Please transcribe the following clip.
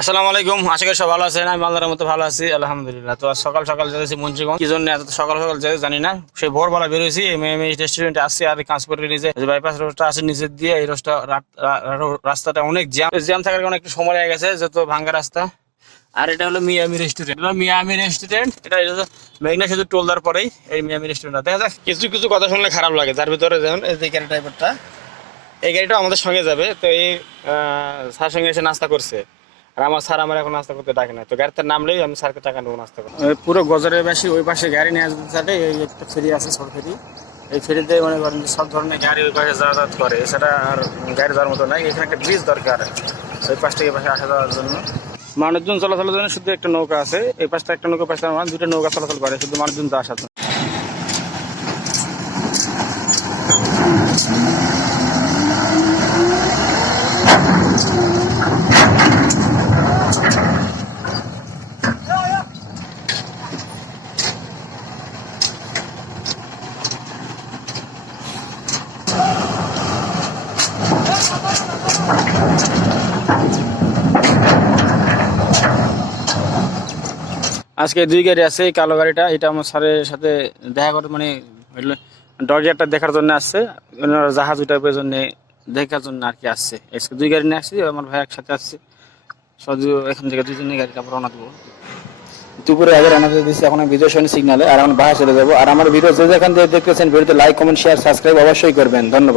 আসসালামু আলাইকুম, আশা করি সব ভালো আছেন। আমি আল্লাহর মতো ভালো আছি, আলহামদুলিল্লাহ। তো আজ সকাল সকাল যেতেছি মুন্সিগঞ্জ। কি জন্য এত সকাল সকাল যেতে জানি না, সেই ভোরবেলা বেরোয়েছি। এই রেস্টুরেন্টে আসছি আর কাজ করে নিজে বাইপাস রোডটা আছে নিচের দিয়ে। এই রোডটা রাস্তাটা অনেক জ্যাম জ্যাম থাকার কারণে একটু সময় লেগে গেছে, যত ভাঙ্গা রাস্তা। আর এটা হলো মিয়ামি রেস্টুরেন্ট। এটা মেঘনা সেতু টোলদার পরেই এই মিয়ামি রেস্টুরেন্টটা। দেখা যাক, কিছু কিছু কথা শুনলে খারাপ লাগে। তার ভিতরে যেমন এই যে গাড়ি ড্রাইভারটা, এই গাড়িটা আমাদের সঙ্গে যাবে। তো এই স্যার সঙ্গে এসে নাস্তা করছে। আর আমার স্যার আমার এখন নাস্তা করতে ডাকে না, তো গাড়িতে নামলেই আমি স্যারকে টাকা নেবো নাস্তা করতে। পুরো গজারের বাসি ওই পাশে গাড়ি নিয়ে আসতে চাইলে এই একটা ফেরি আছে, ছোট ফেরি। এই ফেরিতে মনে করেন সব ধরনের গাড়ি ওই পাশে যাতায়াত করে, এছাড়া আর গাড়ি যাওয়ার মতো নাই। এখানে একটা ব্রিজ দরকার ওই পাশ থেকে পাশে আসা যাওয়ার জন্য। মানুষজন চলাচলের জন্য শুধু একটা নৌকা আছে, এই পাশটা একটা নৌকা, পাশটা দুটো নৌকা চলাচল করে শুধু মানুষজন তো আসার জন্য। আজকে দুই গাড়ি আছে। এই কালো গাড়িটা, এটা আমার স্যারের সাথে দেখা করতে, মানে ডরজারটা দেখার জন্য আসছে। ওনারা জাহাজ উঠার জন্য দেখার জন্য আর কি আসছে। আজকে দুই গাড়ি নিয়ে আসছি, আমার ভাই একসাথে আসছে। শুধু এখান থেকে দুজনে গাড়ি কাপড় রওনা দেবো। দুপুরে আগে রান্না দিয়ে দিচ্ছি, এখন ভিডিও শোনি সিগনালে, আর এখন বাসা চলে যাবো। আর আমার ভিডিও যে যেখান থেকে দেখতেছেন, ভিডিওতে লাইক, কমেন্ট, শেয়ার, সাবস্ক্রাইব অবশ্যই করবেন। ধন্যবাদ।